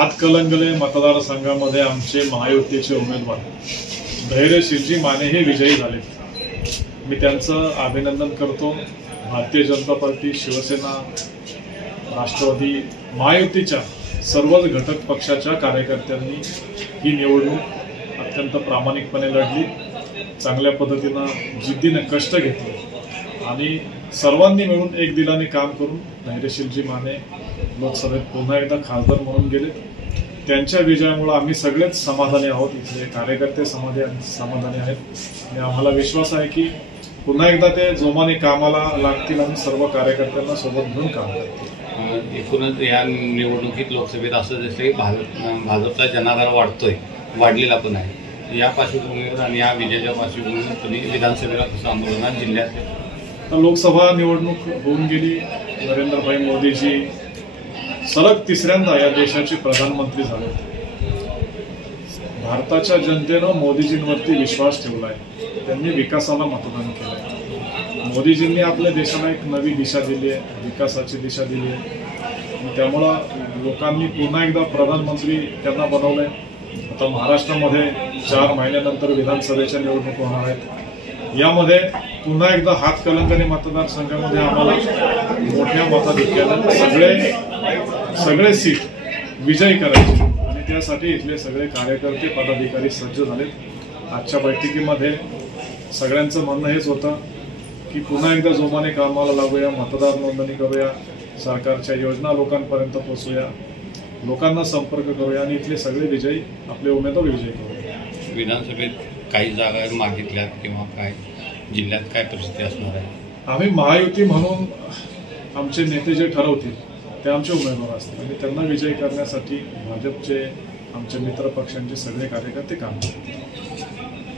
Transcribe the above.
हातकणंगले मतदारसंघामध्ये आमचे महायुतीचे उमेदवार धैर्यशीलजी माने हे विजयी झाले। मी त्यांचं अभिनंदन करतो। भारतीय जनता पार्टी, शिवसेना, राष्ट्रवादी, महायुतीच्या सर्वच घटक पक्षाच्या कार्यकर्त्यांनी ही निवडणूक अत्यंत प्रामाणिकपणे लढली, चांगल्या पद्धतीनं जिद्दीने कष्ट घेतले आणि सर्वांनी मिळून एक दिलाने काम करून धैर्यशीलजी माने लोकसभेत पुन्हा एकदा खासदार म्हणून गेले। त्यांच्या विजयामुळे आम्ही सगळेच समाधानी आहोत, इथले कार्यकर्ते समाधानी आहेत आणि आम्हाला विश्वास आहे की पुन्हा एकदा ते जोमाने कामाला लागतील आणि सर्व कार्यकर्त्यांना सोबत घेऊन काम करतील। एकूणच या निवडणुकीत लोकसभेत असं जसं की भाजपचा जनाधार वाढलेला पण आहे, या पार्श्वभूमीवर आणि या विजयाच्या पार्श्वभूमीवर तुम्ही विधानसभेला कसं आंदोलन जिल्ह्यात लोकसभा निवडणूक होऊन गेली, नरेंद्रभाई मोदीजी सलग तिसऱ्यांदा या देशाचे प्रधानमंत्री झाले। भारताच्या जनतेनं मोदीजींवरती विश्वास ठेवलाय, त्यांनी विकासाला मतदान केलंय। मोदीजींनी आपल्या देशाला एक नवी दिशा दिली आहे, विकासाची दिशा दिली आहे, त्यामुळं लोकांनी पुन्हा एकदा प्रधानमंत्री त्यांना बनवलंय। आता महाराष्ट्रामध्ये 4 महिन्यानंतर विधानसभेच्या निवडणूक होणार आहेत, यामध्ये पुन्हा एकदा हातकणंगले मतदारसंघामध्ये आम्हाला मोठ्या मताधिक्याने सगळे सीट विजयी करायचे आणि त्यासाठी इथले सगळे कार्यकर्ते पदाधिकारी सज्ज झालेत। आजच्या बैठकीमध्ये सगळ्यांचं म्हणणं हेच होतं की पुन्हा एकदा जोमाने कामाला लागूया, मतदार नोंदणी करूया, सरकारच्या योजना लोकांपर्यंत पोहोचूया, लोकांना संपर्क करूया आणि इथले सगळे विजयी आपले उमेदवार विजयी करूया। विधानसभेत काही जागा मागितल्यात किंवा काय जिल्ह्यात काय परिस्थिती असणार आहे? आम्ही महायुती म्हणून आमचे नेते जे ठरवतील ते आमचे उमेदवार असतील आणि त्यांना विजयी करण्यासाठी भाजपचे, आमचे मित्र पक्षांचे सगळे कार्यकर्ते काम करतील।